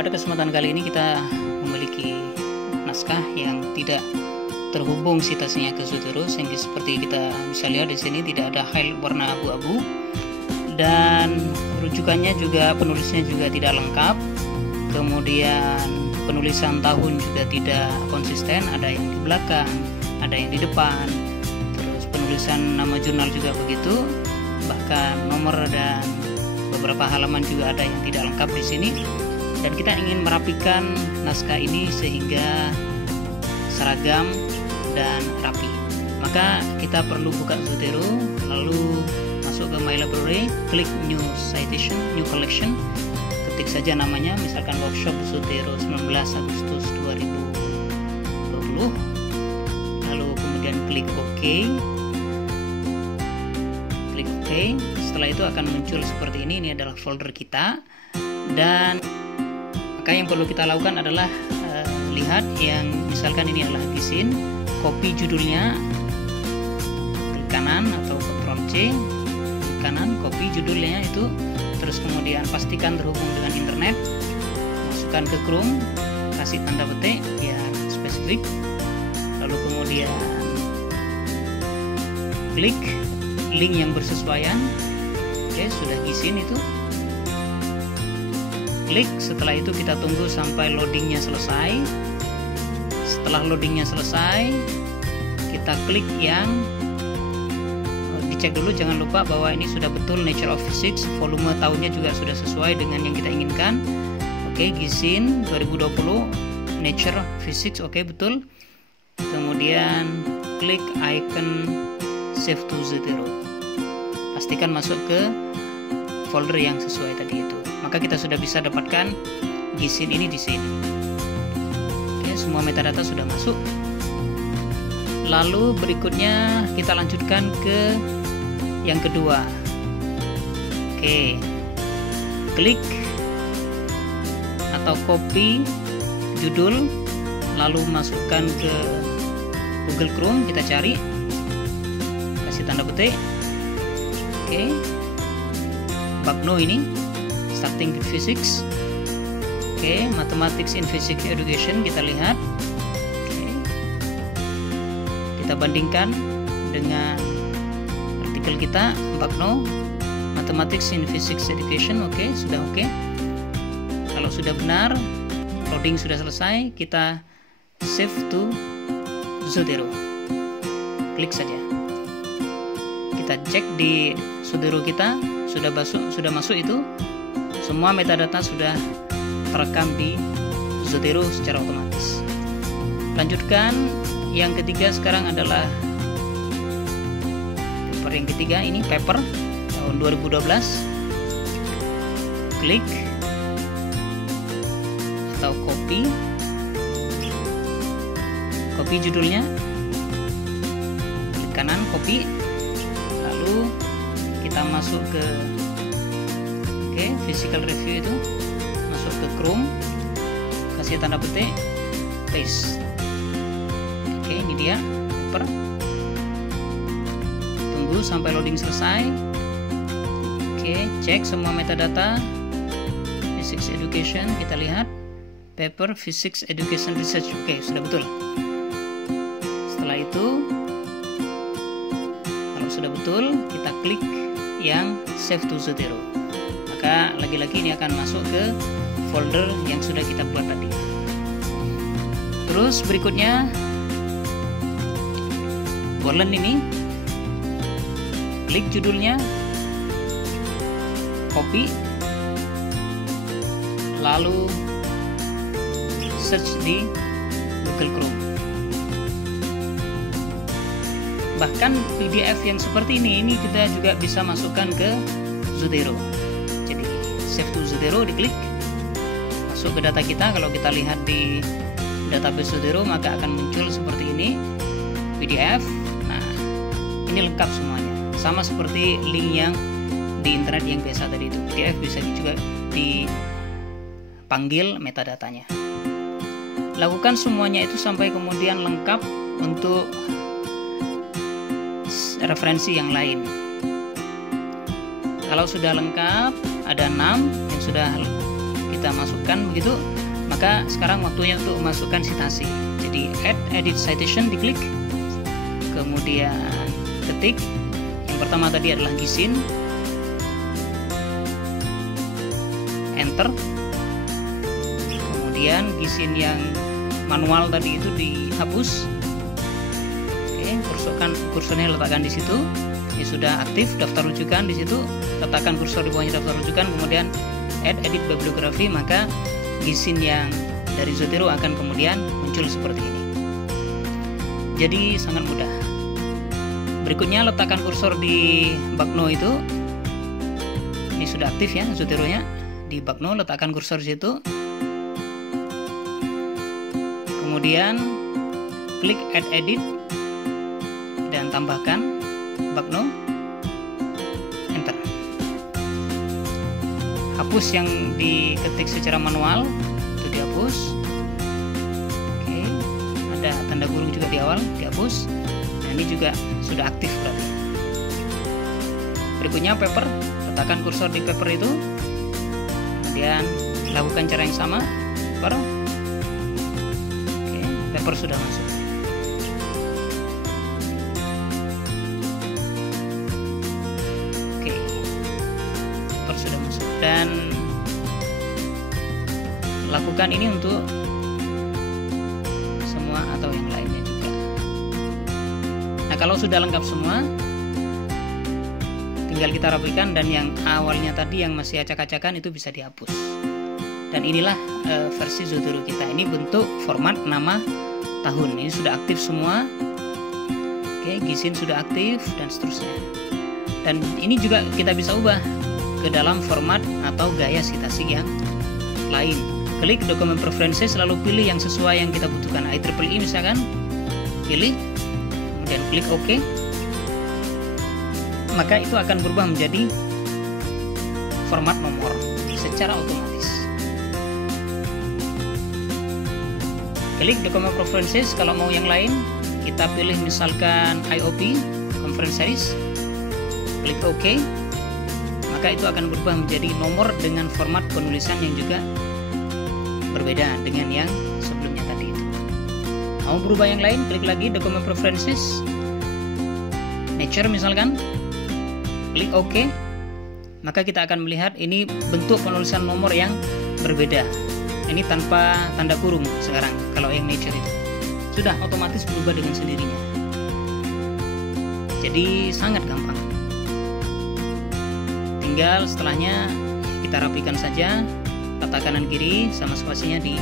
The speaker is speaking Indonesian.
Pada kesempatan kali ini kita memiliki naskah yang tidak terhubung citasinya ke Zotero, sehingga seperti kita bisa lihat di sini tidak ada highlight warna abu-abu, dan rujukannya juga, penulisnya juga tidak lengkap. Kemudian penulisan tahun juga tidak konsisten, ada yang di belakang, ada yang di depan. Terus penulisan nama jurnal juga begitu, bahkan nomor dan beberapa halaman juga ada yang tidak lengkap di sini. Dan kita ingin merapikan naskah ini sehingga seragam dan rapi. Maka kita perlu buka Zotero, lalu masuk ke My Library, klik New Citation, New Collection, ketik saja namanya, misalkan Workshop Zotero 19 Agustus 2020, lalu kemudian klik OK. Klik OK. Setelah itu akan muncul seperti ini. Ini adalah folder kita, dan maka yang perlu kita lakukan adalah lihat yang misalkan ini adalah gisin, copy judulnya, klik kanan atau Ctrl C, klik kanan, copy judulnya itu, terus kemudian pastikan terhubung dengan internet, masukkan ke Chrome, kasih tanda petik ya spesifik, lalu kemudian klik link yang bersesuaian. Oke, sudah gisin itu. Klik, setelah itu kita tunggu sampai loadingnya selesai. Setelah loadingnya selesai, kita klik yang dicek dulu, jangan lupa bahwa ini sudah betul Nature of Physics, volume tahunnya juga sudah sesuai dengan yang kita inginkan. Oke, gisin 2020 Nature Physics, oke betul. Kemudian klik icon Save to Zotero, pastikan masuk ke folder yang sesuai tadi itu. Maka kita sudah bisa dapatkan gisin ini di sini. Oke, semua metadata sudah masuk. Lalu berikutnya kita lanjutkan ke yang kedua. Oke, klik atau copy judul, lalu masukkan ke Google Chrome, kita cari, kasih tanda petik. Oke, Bagno ini Starting with Physics. Oke, Mathematics in Physics Education, kita lihat. Oke, kita bandingkan dengan artikel kita, Bagno Mathematics in Physics Education. Oke, sudah oke. Kalau sudah benar, loading sudah selesai, kita save to Zotero. Klik saja. Kita cek di Zotero kita sudah masuk itu. Semua metadata sudah terekam di Zotero secara otomatis. Lanjutkan yang ketiga. Sekarang adalah paper yang ketiga, ini paper tahun 2012. Klik atau copy judulnya, klik kanan copy, lalu kita masuk ke physical review itu, masuk ke Chrome, kasih tanda petik, paste. Oke, ini dia paper. Tunggu sampai loading selesai. Oke, cek semua metadata. Physics Education, kita lihat paper Physics Education Research. Oke, sudah betul. Setelah itu, kalau sudah betul, kita klik yang Save to Zotero. Maka lagi-lagi ini akan masuk ke folder yang sudah kita buat tadi. Terus berikutnya Borland ini, klik judulnya, copy, lalu search di Google Chrome. Bahkan PDF yang seperti ini kita juga bisa masukkan ke Zotero. Jadi save to Zotero, diklik, masuk ke data kita. Kalau kita lihat di database Zotero, maka akan muncul seperti ini, PDF. Nah, ini lengkap semuanya, sama seperti link yang di internet yang biasa tadi itu. PDF bisa juga dipanggil metadatanya. Lakukan semuanya itu sampai kemudian lengkap untuk referensi yang lain. Kalau sudah lengkap, ada 6 yang sudah kita masukkan begitu, maka sekarang waktunya untuk memasukkan citasi. Jadi add edit citation diklik, kemudian ketik. Yang pertama tadi adalah Gisin, enter. Kemudian Gisin yang manual tadi itu dihapus. Oke, kursornya letakkan di situ. Ini sudah aktif daftar rujukan di situ. Letakkan kursor di bawahnya daftar rujukan, kemudian add edit bibliografi, maka Gisin yang dari Zotero akan kemudian muncul seperti ini. Jadi sangat mudah. Berikutnya letakkan kursor di Bagno itu. Ini sudah aktif ya Zotero-nya. Di Bagno letakkan kursor di situ. Kemudian klik add edit dan tambahkan Bagno, enter. Hapus yang diketik secara manual, itu dihapus. Oke, ada tanda kurung juga di awal, dihapus. Nah, ini juga sudah aktif berarti. Berikutnya paper, letakkan kursor di paper itu, kemudian lakukan cara yang sama, paper. Oke, paper sudah masuk. Oke, paper sudah masuk, dan lakukan ini untuk semua atau yang lainnya juga. Nah, kalau sudah lengkap semua, tinggal kita rapikan, dan yang awalnya tadi yang masih acak-acakan itu bisa dihapus. Dan inilah versi Zotero kita. Ini bentuk format nama tahun. Ini sudah aktif semua. Oke, Gisin sudah aktif dan seterusnya. Dan ini juga kita bisa ubah ke dalam format atau gaya citasi yang lain. Klik dokumen preferences, lalu pilih yang sesuai yang kita butuhkan. IEEE misalkan, pilih, kemudian klik OK. Maka itu akan berubah menjadi format nomor secara otomatis. Klik dokumen preferences. Kalau mau yang lain, kita pilih misalkan IOP, Conference Series, klik OK. Maka itu akan berubah menjadi nomor dengan format penulisan yang juga berbeda dengan yang sebelumnya tadi itu. Mau berubah yang lain, klik lagi dokumen preferences, nature misalkan, klik OK. Maka kita akan melihat ini bentuk penulisan nomor yang berbeda. Ini tanpa tanda kurung sekarang. Kalau yang nature itu sudah otomatis berubah dengan sendirinya. Jadi sangat gampang. Tinggal setelahnya kita rapikan saja, letak kanan kiri sama spasinya di